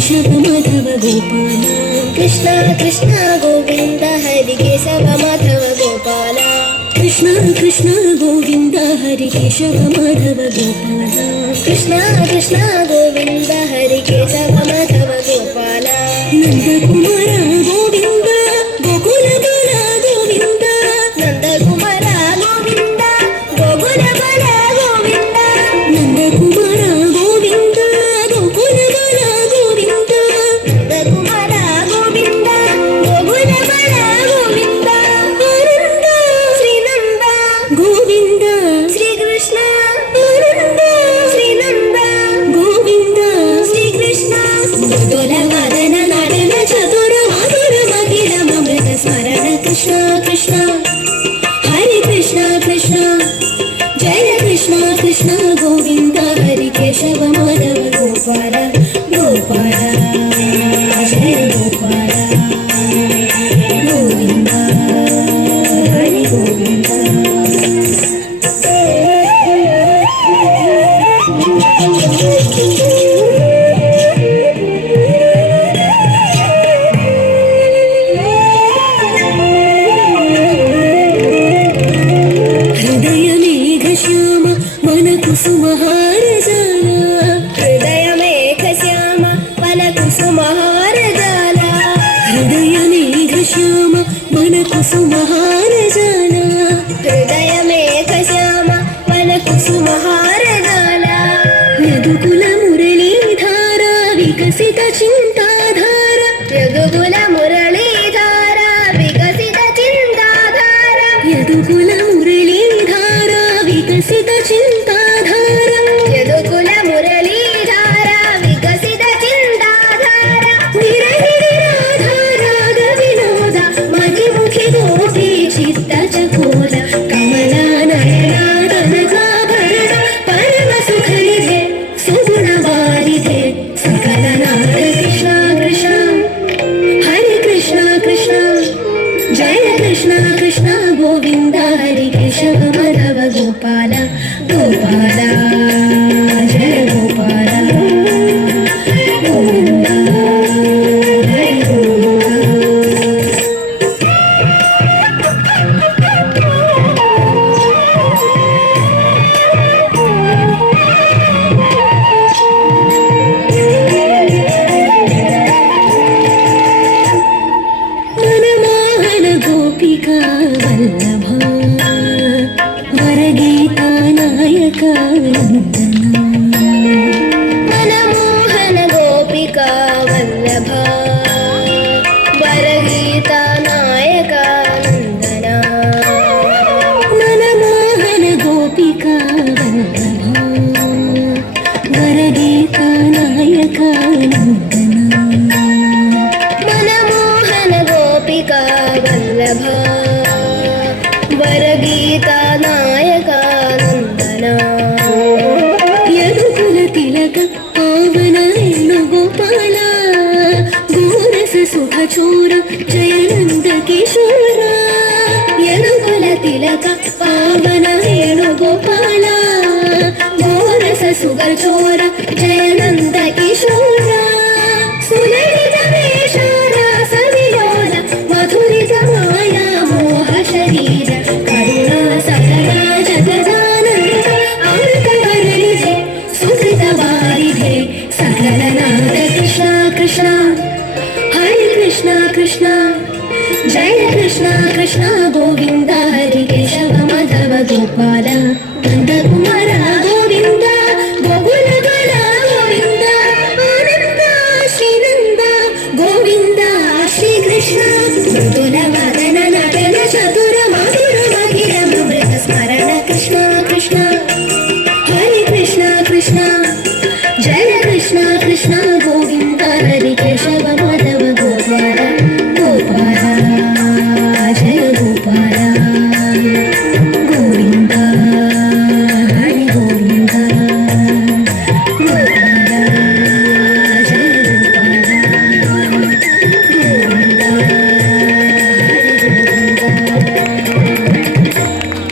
केशव माधव गोपाल कृष्ण कृष्ण गोविंद हरि केशव माधव गोपाल कृष्ण कृष्ण गोविंद हरि केशव माधव गोपाल कृष्ण कृष्ण गोविंद हरि केशव माधव गोपाल नंद कुमार गोविंद गोकुल बाला गोविंद नंद कुमार गोविंद गोकुल बाला गोविंद नंद कुमार गोविंद गोकुल बाला गोविंद नंद कुमार गोविंद गोकुल बाला गोविंद आनंद श्री नंद गोविंद श्री कृष्ण आनंद श्री नंद गोविंद श्री कृष्ण मृदुल वादन नादन चतुर माधुर मधुर अमृत स्मरण कृष्ण कृष्ण हरे कृष्ण कृष्ण जय कृष्ण कृष्ण गोविंद हरि केशव माधव गोपाल गोपाल जय गोपाल गोविंद हरि गोविंद हृदय मेघ श्याम मन कुसुमहार जाला हृदय मेघ श्याम फल कुसुमहार जाला हृदय मेघ श्याम मन कुसुमहार जाला हृदय मेघ श्याम फल कुसुमहार जाला यदुकुल मुरलीधारा विकसित चिंताधारा यदुकुल मुरलीधारा विकसित चिन्ताधारा यदुकुल मुरलीधारा विकसित चिंताधारा यदुकुल मुरलीधारा विकसित चिन्ताधारा विरहिणी राधा राग विनोद मणिमुखि गोपी चित्त चकोर कमला नयना कनकाभरण परम सुख निधे सुगुण वारिधे सकल नाथ कृष्ण कृष्ण हरे कृष्ण कृष्ण जय कृष्ण कृष्ण गोविंद हरि केशव माधव गोपाल गोपाल जय गोपाल गोविंद हरि गोविंद मनमोहन गोपिका वल्लभा वरगीता नायका नन्दना मनमोहन गोपिका वल्लभा वरगीता नायका नन्दना मनमोहन गोपिका वल्लभा वरगीता नायका नन्दना मनमोहन गोपिका वल्लभा वरगीता नायका नन्दना यदुकुल तिलक पावन वेणुगोपाल गोरस सुख चोर जय नंद किशोर यदुकुल तिलक पावन वेणुगोपाल गोरस सुख चोर जय नंद